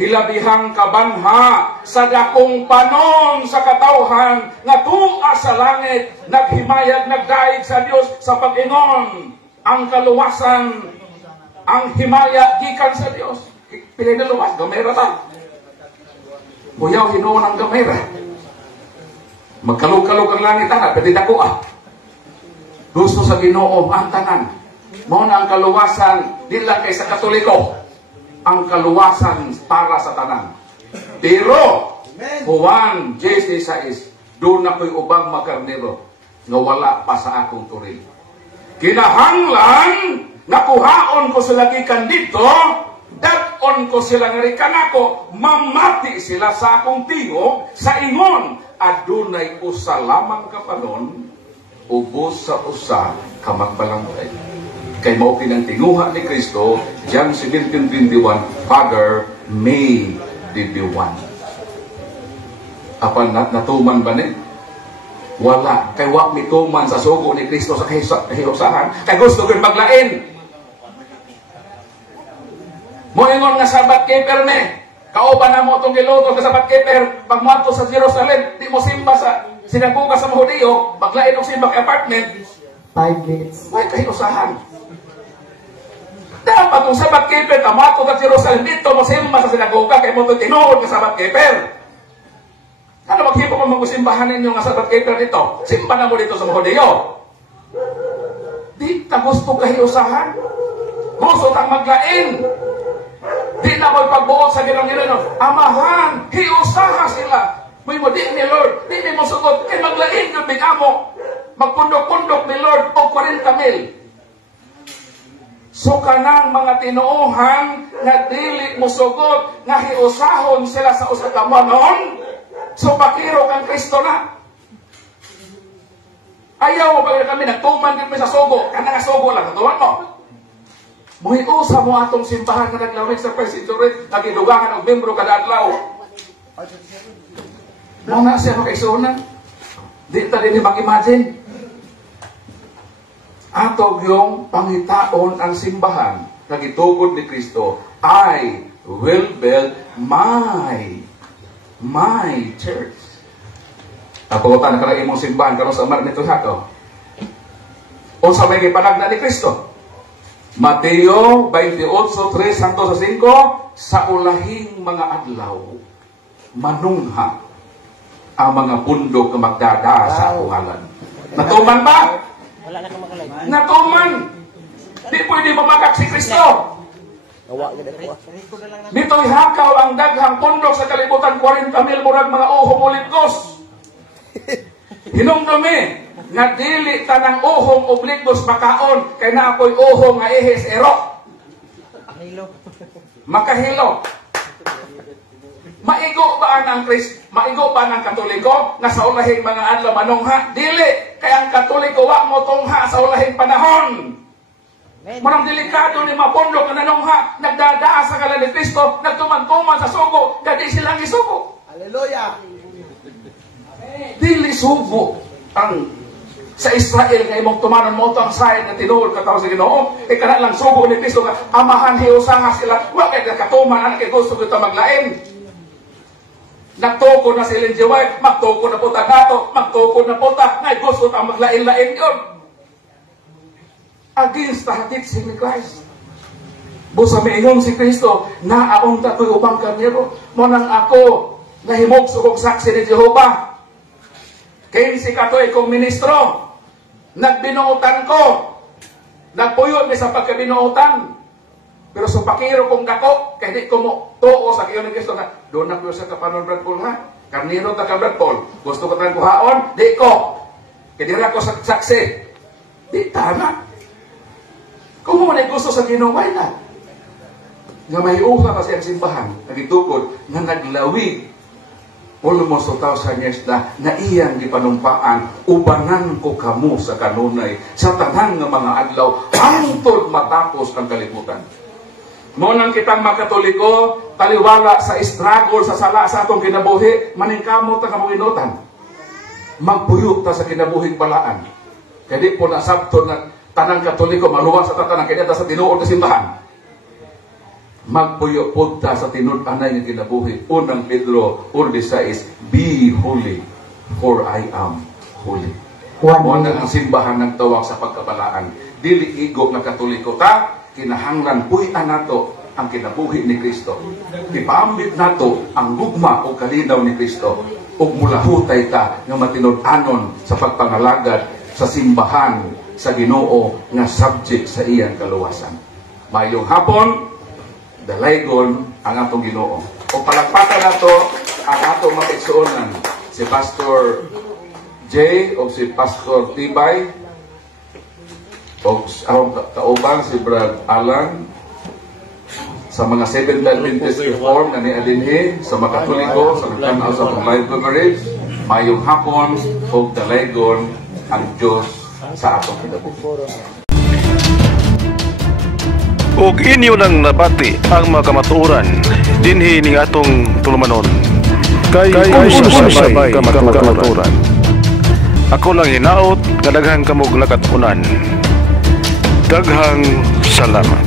hilabihang kabanha sa dakong panon sa katawhan nga tua sa langit, naghimayag, nagdaig sa Dios sa pag-ingon. Ang kaluwasan, ang himaya, gikan sa Dios. Pilay na luwas, gamera ta. Buyaw, hinuon ang gamera. Magkalog-kalog ang langit, pwede dako Gusto sa Ginoo, ang tanan. Mao na ang kaluwasan, di lang kay sa Katoliko. Ang kaluwasan para sa tanan. Pero, Juan 16:6, doon na ko'y ubang makarnero nga wala pa sa akong turing. Kinahanglan, nakuhaon ko sila gikan dito, dag-on ko sila nga rikan ako, mamati sila sa akong tingog, sa ingon, adunay usa lamang kapanon, ubos sa usa kamagbalangkay. Kay mao kinang tinguha ni Kristo, John 17:21, Father, may they be one. Apan natuman ba ni? Wala. Kay wa mituman sa sugo ni Kristo sa kahiusahan. Kay gusto gyud maglain. Moingon nga sabat keeper ni. Kauban na mo itong giluto sa sabat keeper. Pag muadto sa Jerusalem, di mo simba sa sinagoga sa Hudiyo, maglain og simba kay apartment. 5 minutes. May kahiusahan. Dapat kung sabat keeper, kamato sa Jerusalem dito, masimba sa sinagoga, kay mo ito tinuod ka sabat keeper. Ano maghipo kung magsimbahan ninyo nga sabat keeper dito? Simba na mo dito sa Hudiyo. Di ta gusto kahiusahan. Gusto tang maglain. Di na mo'y pagbuot sa Ginoo. Amahan, hiusaha sila. May mo di ni Lord, di mo sugot, kay maglain yung bigamo. Magpundok-pundok ni Lord o 40,000. So kanang mga tinuohan nga dili mo sugot nga hiusahon sila sa usa ka manon, so pakiro kang Kristo na. Ayaw mo pag kami nagtuman din sa sugo, kana nga sugo lang tuwan mo. Muhiusa mo atong simbahan nga naglawig sa first century, nagidugangan og membro kada adlaw. Mo na siya makaisunan. Di ta din mag-imagine. Atog yung pangitaon ang simbahan na gitugod ni Kristo, I will build my church. Napungutan ka lang imong simbahan karon sa amar nito hato. O sa may gipanagna ni Kristo. Mateo 28:3 hangtod sa 5, sa ulahing mga adlaw, manungha ang mga bundok na magdada sa kungalan. Natuman ba? Natuman. Di pwede mamakak si Kristo. Dito'y hakaw ang daghang pundok sa kalibutan, 40,000 murag mga uhong ulitkos. Hinumdumi nga dili tanang uhong obligos makaon, kay na ako'y uhong nga ihis ero. Makahilo. Maigo ba ang maigo ba ng Katoliko nga sa ulahing mga adlaw manungha? Dili, kay ang Katoliko wa mo tungha sa ulahing panahon. Manang delikado ni mapundok na nanungha, nagdadaa sa ngalan ni Kristo, nagtuman-tuman sa sugo, gadi silang isugo. Hallelujah! Dili sugo ang sa Israel nga imong tumanon mo ang sayon nga tinuod kataw sa Ginoo, kana lang sugo ni Kristo nga amahan hiusaha sila, wa kay nakatuman ana kay gusto kita maglain. Nagtuko na si Ellen G. White, magtuko na po ta nato, magtuko na po ta nga gusto ta maglain-lain yon. Against the teaching ni Christ. Busa miingon si Kristo, naaong tako'y ubang karnero, mo nang ako nahimog sukog saksi ni Jehovah. Kain si katoy kong ministro, nagbinuutan ko, nagpuyon mi sa pagkabinuutan, pero sa pakiro kong dako, kaya di ko mo tuo sa kiyo ni Kristo nga, doon na ko sa kapanon Brad Paul ha, karnero ta ka Brad Paul, gusto ko tayong kuhaon, di ko, kaya di ko sa saksi, di tama. Kung mo na gusto sa ginaway na, nga may usa kasi ang simbahan, nagitukod, nga naglawig, almost 2,000 years na iyang gipanumpaan, ubanan ko kamo sa kanunay, sa tanang nga mga adlaw, hangtod matapos ang kalibutan. Munang kitang makatoliko, taliwala sa struggle, sa sala sa atong kinabuhi, maningkamot ang kamuinutan. Magpuyot ta sa kinabuhing balaan. Kaya di po nasabto na tanang katoliko, maluwas sa tatanang, kaya sa tinuod na simbahan. Magpuyo punta sa tinud-anay ng kinabuhi. Unang Pedro 1:16, be holy, for I am holy. Muna ang simbahan ng tawag sa pagkabalaan. Dili igo na katoliko ta, kinahanglan puy-an nato ang kinabuhi ni Kristo. Ipaambit nato ang gugma o kalinaw ni Kristo. Ug mulahutay ta nga matinud-anon sa pagpangalagad sa simbahan sa Ginoo nga subject sa iyang kaluwasan. Mayong hapon, dalaygon ang atong Ginoo. O palagpatan nato ang atong maigsuonan, si Pastor J o si Pastor Tibay o ang kauban si Brad Alan sa mga Seventh Adventist Reform na niadinhi sa mga Katoliko sa nagtanaw sa atong live coverage. Mayong hapon o dalaygon ang Diyos sa atong kinabuhi. Ug inyo nang nabati ang mga kamatuoran dinhi ning atong tulumanon. Kay sabay kamatuoran. Ako lang hinaot nga daghang kamog nakatunan. Daghang salamat.